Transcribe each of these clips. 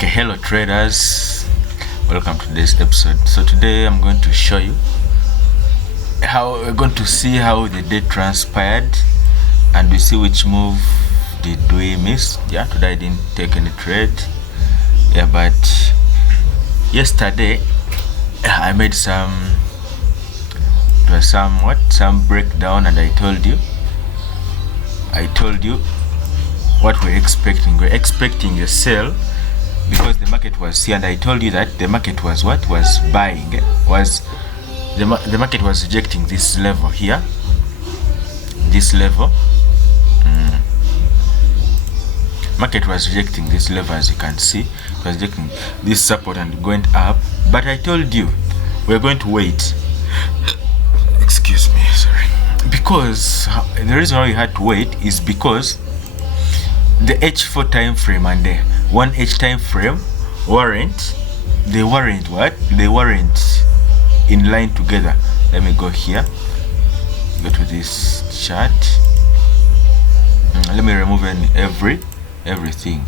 Okay, hello traders, welcome to today's episode. So today I'm going to show you how we're going to see how the day transpired, and we see which move did we miss. Yeah, today I didn't take any trade. Yeah, but yesterday I made some breakdown, and I told you what we're expecting. We're expecting a sell because the market was here, and I told you that the market was buying. The market was rejecting this level here, this level. Market was rejecting this level, as you can see. It was rejecting this support and going up, but I told you we're going to wait. Excuse me, sorry. Because the reason why we had to wait is because the H4 time frame and the 1H time frame weren't in line together. Let me go here, go to this chart. Let me remove everything.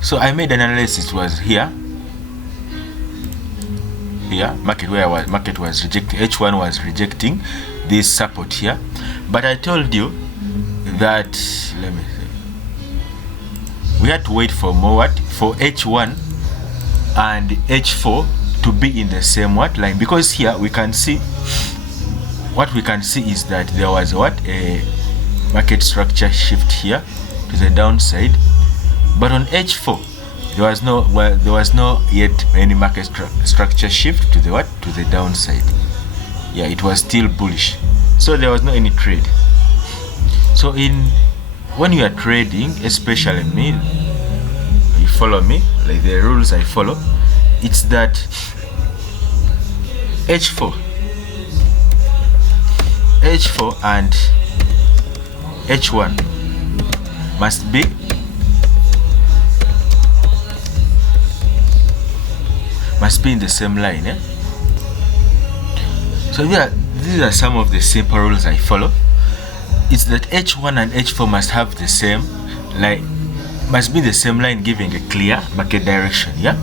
So I made an analysis. It was here, market was rejecting, H1 was rejecting this support here, but I told you that we had to wait for for H1 and H4 to be in the same line, because here we can see is that there was a market structure shift here to the downside, but on H4 there was no yet any market structure shift to the downside. Yeah, it was still bullish, so there was no any trade. So when you are trading, especially me, you follow me, like the rules I follow, it's that H4 and H1 must be in the same line. So these are some of the simple rules I follow. It's that H1 and H4 must have the same line, must be the same line, giving a clear market direction. Yeah,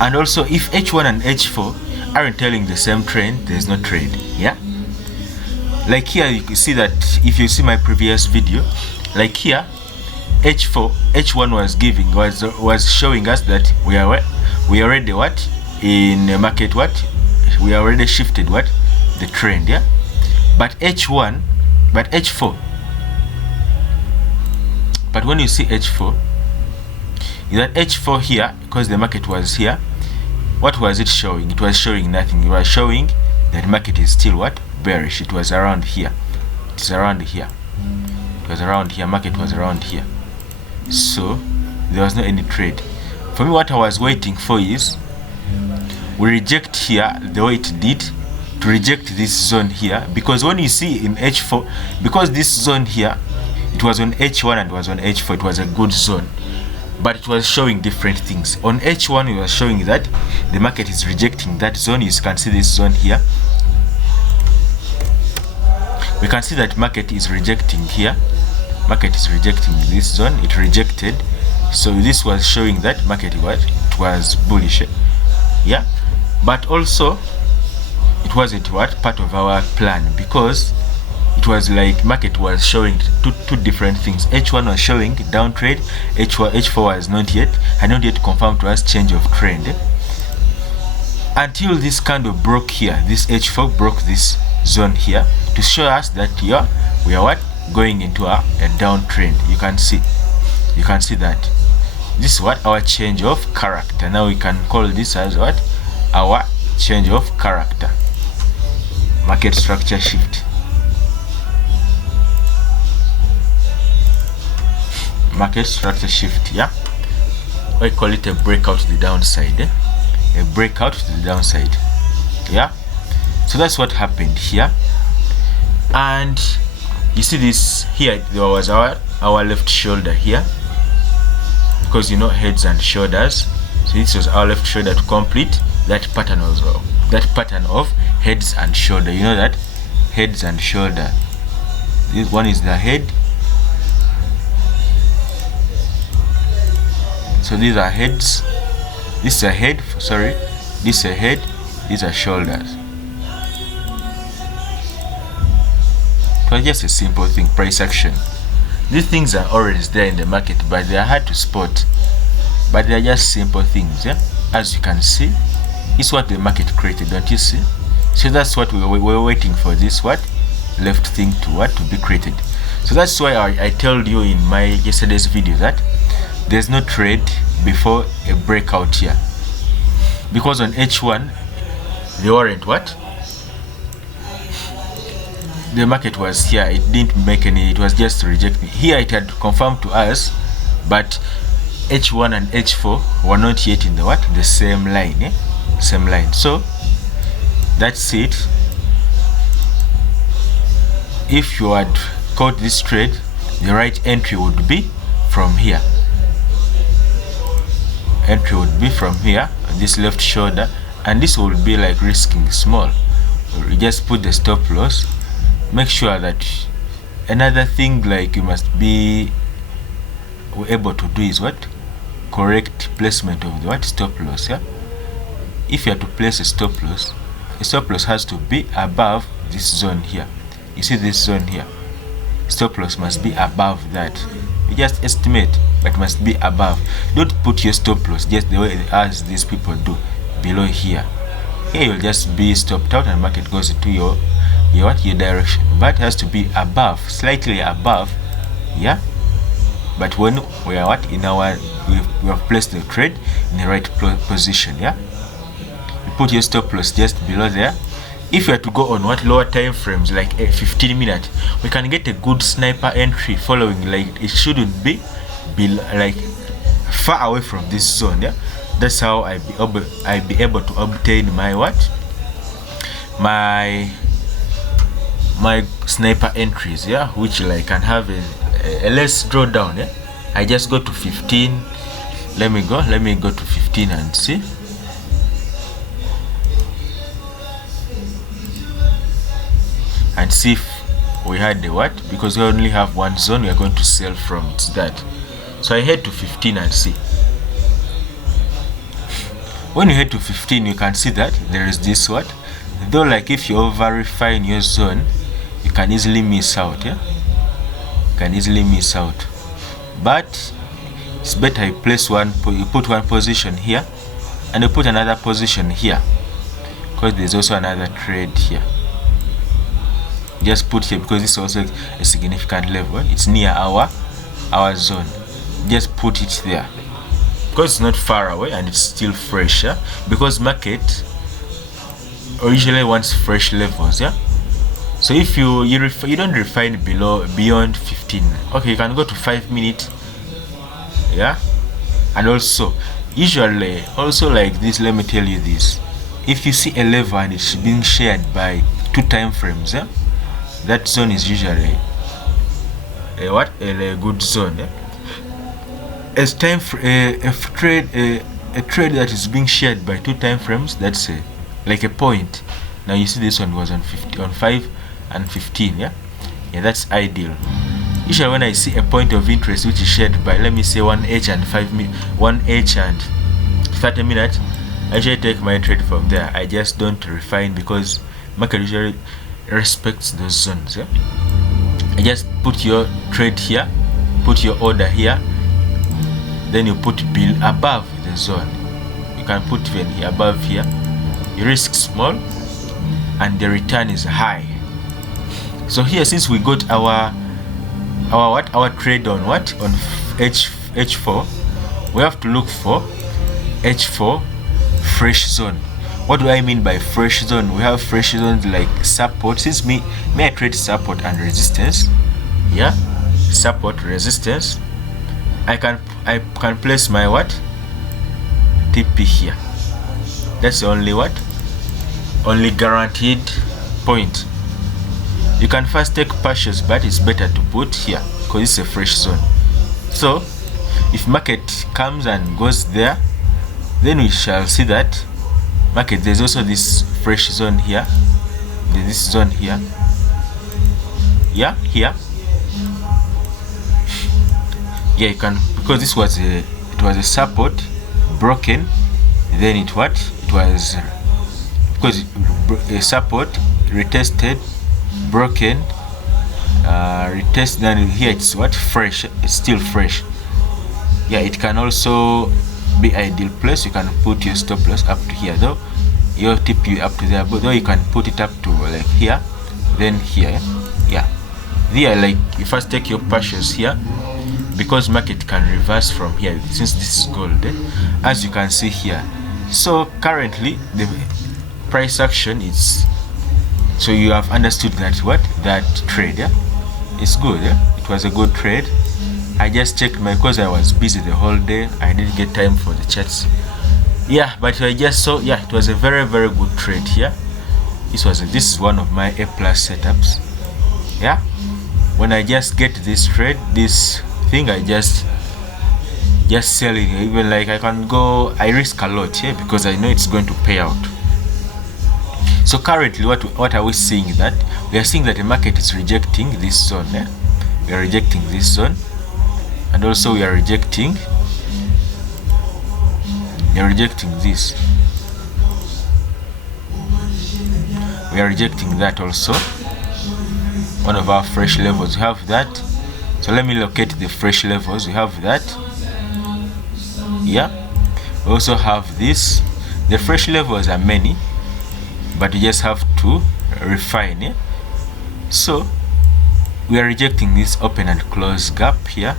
and also if H1 and H4 aren't telling the same trend, there's no trade. Yeah, like here you can see that if you see my previous video, like here H1 was showing us that we already in the market, we already shifted the trend. Yeah, but H4, but when you see H4, is that H4 here, because the market was here, what was it showing? It was showing nothing. It was showing that the market is still bearish. It was around here. It was around here. Market was around here. So there was no any trade. For me, what I was waiting for is we reject here the way it did, to reject this zone here, because when you see in H4, because this zone here, it was on H1 and it was on H4, it was a good zone, but it was showing different things. On H1 it was showing that the market is rejecting that zone. You can see this zone here. We can see that market is rejecting here. Market is rejecting this zone. It rejected. So this was showing that market was bullish. Yeah, but also it wasn't part of our plan, because it was like market was showing two different things. H1 was showing down trade, H4 was had not yet confirmed to us change of trend, until this candle broke here. This H4 broke this zone here to show us that we are going into a downtrend. You can see that this is our change of character. Now we can call this as our change of character, market structure shift, yeah, I call it a breakout to the downside, a breakout to the downside. Yeah, so that's what happened here. And you see this here, there was our left shoulder here, because heads and shoulders. So this was our left shoulder to complete that pattern of heads and shoulder. You know that heads and shoulder. This one is the head, So these are heads, this is a head, sorry, this is a head, these are shoulders. It was just a simple thing, price action. These things are always there in the market, but they are hard to spot. But they are just simple things, yeah. As you can see, it's what the market created, don't you see? So that's what we were waiting for, this what left thing to be created. So that's why I told you in my yesterday's video that there's no trade before a breakout here, because on H1 they weren't what, the market was here, it didn't make any, it was just rejecting. Here it had confirmed to us, but H1 and H4 were not yet in the what, the same line, eh? Same line. So that's it. If you had caught this trade, the right entry would be from here. Entry would be from here, this left shoulder, and this would be like risking small. You just put the stop loss. Make sure that another thing like you must be able to do is what, correct placement of the what, stop loss. Yeah, if you have to place a stop loss has to be above this zone here. You see this zone here, stop loss must be above that. You just estimate, but must be above. Don't put your stop loss just the way as these people do, below here. Here you'll just be stopped out and market goes into your direction, but it has to be above, slightly above, yeah. But when we are what, in our, we have placed the trade in the right position, yeah. You put your stop loss just below there. If you are to go on what, lower time frames like 15 minutes, we can get a good sniper entry following, like it shouldn't be like far away from this zone, yeah. That's how I be able to obtain my what, my sniper entries, yeah, which like can have a less drawdown, yeah. I just go to 15. Let me go to 15 and see. And see if we had the what, because we only have one zone we are going to sell from, it's that. So I head to 15 and see. When you head to 15, you can see that there is this what, though like if you over refine your zone, you can easily miss out, yeah. You can easily miss out, but it's better you place one, you put one position here and you put another position here, because there's also another trade here. Just put here because this is also a significant level, it's near our zone. Just put it there because it's not far away and it's still fresh, yeah? Because market originally wants fresh levels, yeah. So if you don't refine beyond 15, okay, you can go to 5 minutes, yeah. And also usually also like this, let me tell you this, if you see a level and it's being shared by 2 time frames, yeah, that zone is usually a good zone, yeah? As time a trade that is being shared by 2 time frames, that's like a point. Now you see this one was on 5 and 15, yeah, that's ideal. Usually when I see a point of interest which is shared by, let me say 1H and 1H and 30 minutes, I usually take my trade from there. I just don't refine because market usually respects those zones, yeah. I just put your trade here, put your order here, then you put bill above the zone. You can put even here above here. You risk small and the return is high. So here, since we got our trade on what, on H4, we have to look for H4 fresh zone. What do I mean by fresh zone? We have fresh zones like support. Since me I trade support and resistance, yeah, support, resistance, I can place my what, TP here. That's the only what, only guaranteed point. You can first take partials, but it's better to put here because it's a fresh zone. So if market comes and goes there, then we shall see that market, there's also this fresh zone here, there's this zone here, yeah, here, yeah. You can, because this was it it was a support broken, then it was because a support retested, broken, retest, then here it's fresh, it's still fresh. Yeah, it can also be ideal place. You can put your stop loss up to here, though your TP up to there, but though you can put it up to like here, then here. Yeah, there, like you first take your partials here, because market can reverse from here since this is gold, as you can see here. So currently the price action is, so you have understood that that trade is good. It was a good trade. I just checked because I was busy the whole day, I didn't get time for the charts. Yeah, but I just saw, yeah, it was a very good trade here. This is one of my A+ setups. Yeah, when I just get this trade, this thing, I just selling. Even like I can go, I risk a lot here because I know it's going to pay out. So currently what are we seeing? That we are seeing that the market is rejecting this zone. We are rejecting this zone, and also we are rejecting this. We are rejecting that also. One of our fresh levels, we have that. So let me locate the fresh levels. We have that. Yeah, we also have this. The fresh levels are many, but you just have to refine. So we are rejecting this open and close gap here.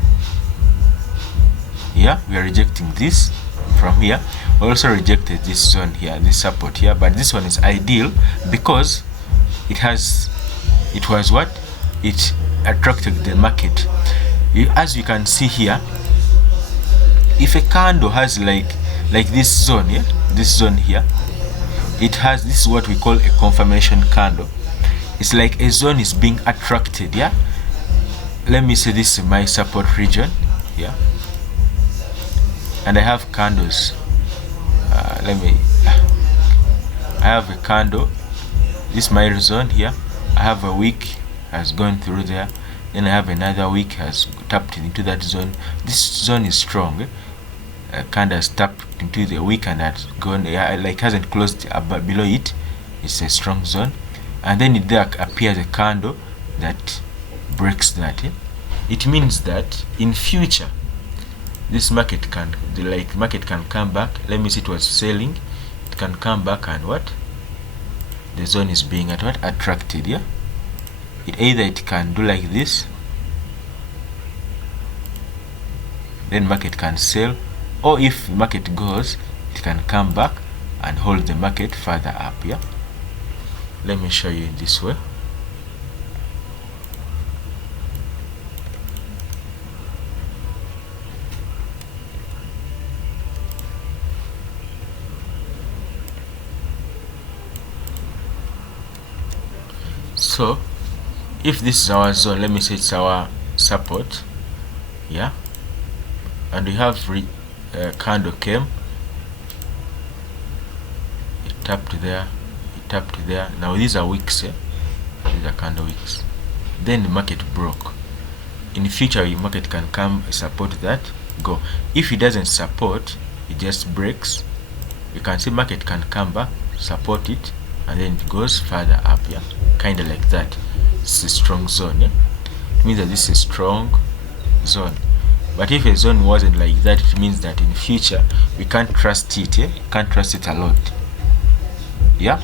Yeah, we are rejecting this from here. We also rejected this zone here, this support here, but this one is ideal because it attracted the market. As you can see here, if a candle has like this zone here, this zone here, it has, this is what we call a confirmation candle. It's like a zone is being attracted. Yeah, let me say this is my support region. Yeah, and I have candles. I have a candle. This is my zone here. I have a wick has gone through there, then I have another wick has tapped into that zone. This zone is strong. Candle has tapped into the wick and has gone, like hasn't closed below it. It's a strong zone, and then there appears a candle that breaks that. It means that in future this market can come back. Let me see, it was selling, it can come back and the zone is being attracted. Yeah, either it can do like this, then market can sell, or if market goes, it can come back and hold the market further up. Yeah, let me show you in this way. So if this is our zone, let me say it's our support. Yeah, and we have candle came, it tapped there, it tapped there. Now these are wicks. These are candle wicks. Then the market broke. In the future, your market can come support that, go. If it doesn't support, it just breaks. You can see market can come back, support it, and then it goes further up. Yeah, kind of like that. It's a strong zone. Yeah, it means that this is a strong zone. But if a zone wasn't like that, it means that in future we can't trust it. You can't trust it a lot. Yeah,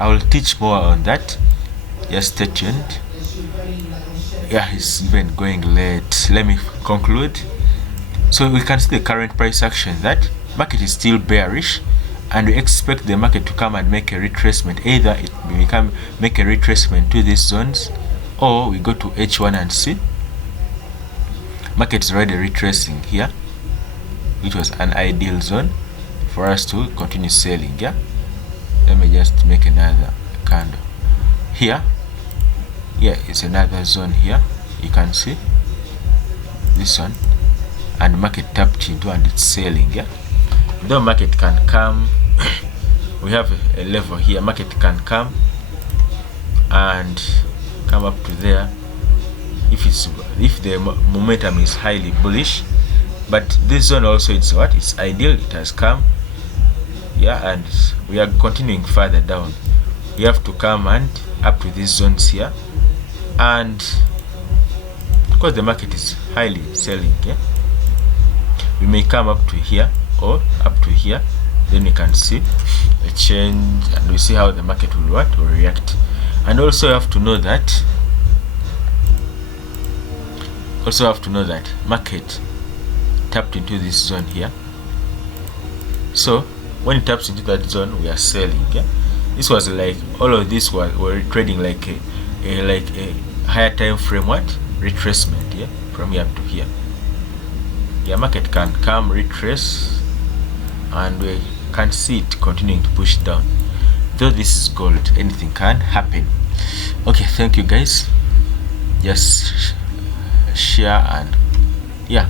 I will teach more on that. Just stay tuned. Yeah, it's even going late. Let me conclude. So we can see the current price action, that market is still bearish, and we expect the market to come and make a retracement. Either it will make a retracement to these zones, or we go to H1 and see market is already retracing here, which was an ideal zone for us to continue selling. Yeah, let me just make another candle here. Yeah, it's another zone here. You can see this one, and market tapped into and it's selling. Yeah, though market can come we have a level here. Market can come and come up to there. If the momentum is highly bullish, but this zone also, it's what, it's ideal, it has come. Yeah, and we are continuing further down. We have to come and up to these zones here, and because the market is highly selling, yeah, we may come up to here or up to here, then we can see a change and we see how the market will react. And also you have to know that market tapped into this zone here. So when it taps into that zone, we are selling. Yeah, this was like, all of this were trading like a higher time frame retracement. Yeah, from here up to here. Yeah, market can come retrace, and we can see it continuing to push down. Though this is gold, anything can happen. Okay, thank you guys. Just share, and yeah.